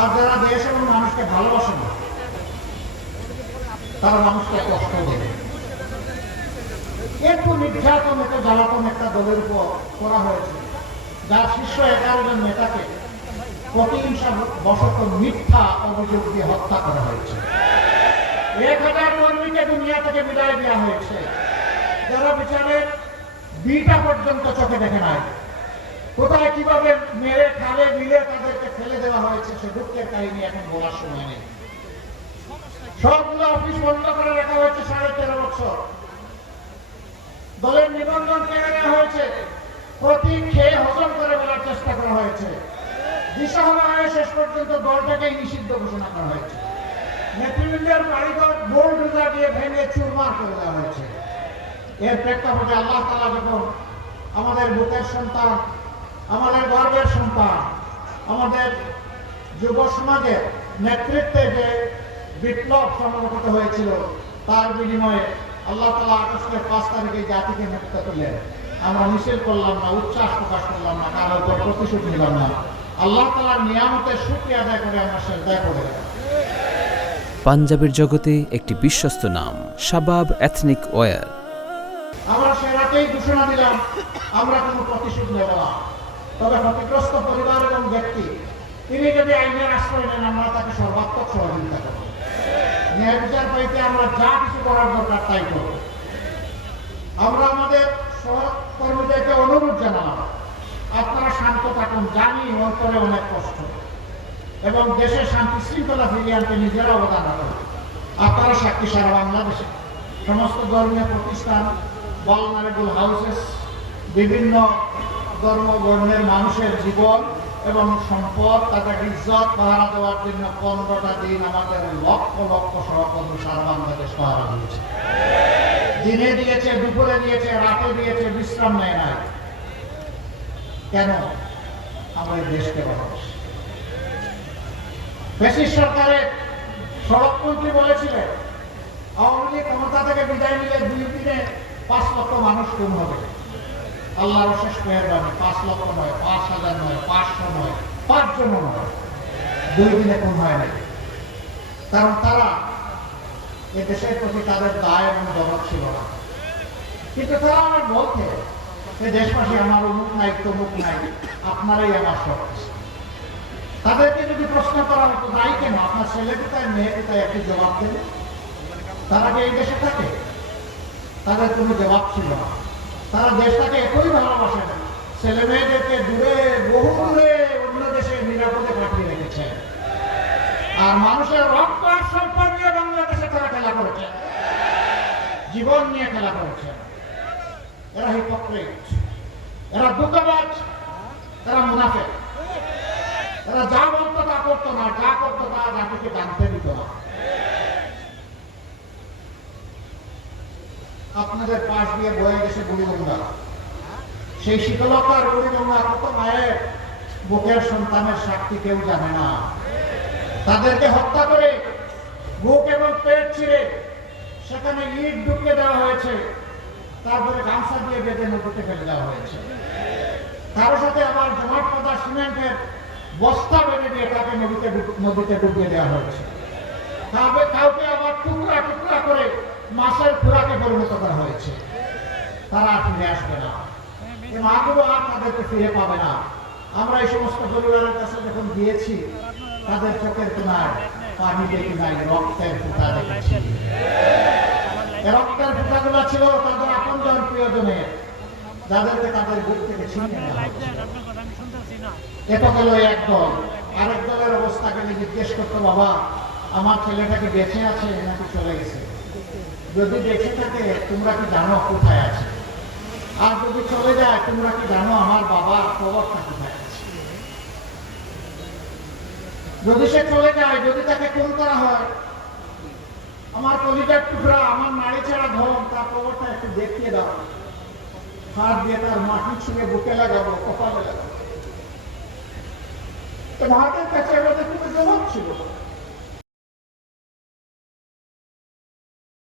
আর যারা দেশ এবং মানুষকে ভালোবাসে না তারা মানুষকে কষ্ট দেবে। একটু নির্যাতন, একটু জ্বালাতন একটা দলের উপর করা হয়েছে, যার শীর্ষ 11 জন নেতাকে প্রতিহিংসা বশত মিথ্যা অভিযোগ দিয়ে হত্যা করা হয়েছে। 1000 কর্মীকে দুনিয়া থেকে বিদায় দেওয়া হয়েছে, যারা বিচারের বিটা পর্যন্ত চোখে দেখে নাই। কোথায় কিভাবে মেরে খালে মিলে তাদেরকে ফেলে দেওয়া হয়েছে সে দুঃখের কাহিনী এখন বলার সময় নেই। সবগুলো অফিস বন্ধ করে রাখা হয়েছে 13.5 বছর। দলের নিবন্ধন কেড়ে নেওয়া হয়েছে, প্রতীক খেয়ে হজম করে বলার চেষ্টা করা হয়েছে। দিশাহীন শেষ পর্যন্ত দলটাকেই নিষিদ্ধ ঘোষণা করা হয়েছে। নেতৃবৃন্দের বাড়িঘর বোল্ডোজার দিয়ে ভেঙে চুরমার করে দেওয়া হয়েছে। এর প্রেক্ষাপটে আল্লাহ তাআলা যখন আমাদের বুকের সন্তান, আমাদের গর্বের সন্তান, আমাদের যুব সমাজের নেতৃত্বে যে বিপ্লব সংগঠিত হয়েছিল, তার বিনিময়ে আল্লাহ তাআলা আগস্টের 5 তারিখে জাতিকে মুক্ত করলেন। আমরা মিছিল করলাম না, উচ্ছ্বাস প্রকাশ করলাম না, কারোর উপর প্রতিশোধ নিলাম না। আল্লাহ তাআলার নিয়ামতের শুকরিয়া আদায় করে আমরা সেজদায় পড়ে গেলাম। পাঞ্জাবের জগতে একটি বিশ্বস্ত নাম, শাবাব এথনিক ওয়্যার। আমরা সে রাতেই ঘোষণা দিলাম আমরা কোনো প্রতিশোধ নেব না, তবে ক্ষতিগ্রস্ত পরিবার এবং ব্যক্তি তিনি যদি আইনের আশ্রয় নেন আমরা তাকে সর্বাত্মক সহযোগিতা করব। ন্যায় বিচার পাইতে আমরা যা কিছু করার দরকার তাই করব। আমরা আমাদের সহকর্মীদেরকে অনুরোধ জানালাম, আপনারা শান্ত থাকুন, জানি অন্তরে অনেক কষ্ট, এবং দেশের শান্তি শৃঙ্খলা ফিরিয়ে আনতে নিজেরা অবদান রাখুন। আপনারা সাক্ষী, সারা বাংলাদেশে সমস্ত ধর্মীয় প্রতিষ্ঠান, ভালনারেবল হাউসেস, বিভিন্ন ধর্ম বর্ণের মানুষের জীবন এবং সম্পদ, তাদের ইজ্জত পাহারা দেওয়ার জন্য 15টা দিন আমাদের লক্ষ লক্ষ সহকর্মী সারা বাংলাদেশ পাহারা দিয়েছে। দিনে দিয়েছে, দুপুরে দিয়েছে, রাতে দিয়েছে, বিশ্রাম নেয় নাই। কেন? আমরা এই দেশকে ভালোবাসি। ব্রিটিশ সরকারের সড়কমন্ত্রী বলেছিলেন আওয়ামী লীগ ক্ষমতা থেকে বিদায় নিলে 2 দিনে 5 লক্ষ মানুষ খুন হবে। আল্লাহর অশেষ মেহেরবানি, 5 লক্ষ নয়, 5,000 নয়, 500 নয়, 5 জন নয়, 2 দিনে খুন হয় নাই। কারণ তারা এ দেশের প্রতি তাদের দায় এবং দরদ ছিল না। কিন্তু তারা আমার বলতে যে দেশবাসী আমার অমুক নাই, তমুক নাই, আপনারাই আমার সব। তাদেরকে যদি প্রশ্ন করা হতো নাই কেন, আপনার ছেলে কোথায়, মেয়ে কোথায়, একটি জবাব দেবে। তারা কি এই দেশে থাকে? তাদের কোনো জবাব ছিল না। তারা দেশটাকে এতই ভালোবাসে না, ছেলে মেয়েদেরকে দূরে, বহু দূরে অন্য দেশে নিরাপদে পাঠিয়ে রেখেছে। আর মানুষের রক্ত আর সম্পদ নিয়ে বাংলাদেশে তারা খেলা করেছে, জীবন নিয়ে খেলা করেছে। এরা হিপোক্রিট, এরা ধোঁকাবাজ, এরা মুনাফিক। এরা যা বলতো তা করতো না, যা করতো তা জাতিকে জানতে দিত না। আপনাদের পাশ দিয়ে বয়ে গেছে বুড়িগঙ্গা। সেই শীতলতার বুড়িগঙ্গা কত মায়ের বুকের সন্তানের সাক্ষী কেউ জানে না। তাদেরকে হত্যা করে বুক এবং পেট ছিঁড়ে সেখানে ইট ঢুকিয়ে দেওয়া হয়েছে, তারপরে গামছা দিয়ে বেঁধে নদীতে ফেলে দেওয়া হয়েছে। কারো সাথে আবার জমাট পাতা সিমেন্টের বস্তা বেঁধে দিয়ে তাকে নদীতে ডুবিয়ে দেওয়া হয়েছে। কাউকে আবার টুকরা টুকরা করে মাছের খোরাকে পরিণত করা হয়েছে। তারা ফিরে আসবে না, এই মাগুলো আর তাদেরকে ফিরে পাবে না। আমরা এই সমস্ত পরিবারের কাছে যখন গিয়েছি, তাদের চোখের কোনায় পানি দেখি নাই, রক্তের ফোঁটা দেখেছি। রক্তের ফোঁটাগুলো ছিল তাদের আপনজন প্রিয়জনের, যাদেরকে তাদের বুক থেকে ছিনিয়ে নেওয়া হয়েছে। এত গেল এক দল, আরেক দলের অবস্থাকে জিজ্ঞেস করতো, বাবা আমার ছেলেটাকে বেঁচে আছে নাকি চলে গেছে? যদি বেঁচে থাকে তোমরা কি জানো কোথায় আছে? আর যদি চলে যায় তোমরা কি জানো আমার বাবার খবরটা কোথায় আছে? যদি সে চলে যায়, যদি তাকে খুন করা হয়, আমার কলিজার টুকরা, আমার নারী ছাড়া ধন, তার খবরটা একটু দেখিয়ে দাও। হাত দিয়ে তার মাটি ছুঁয়ে বুকে লাগাবো, কপালে লাগাবো। তো ভারতের কাছে আমাদের কোনো জবাব ছিল না।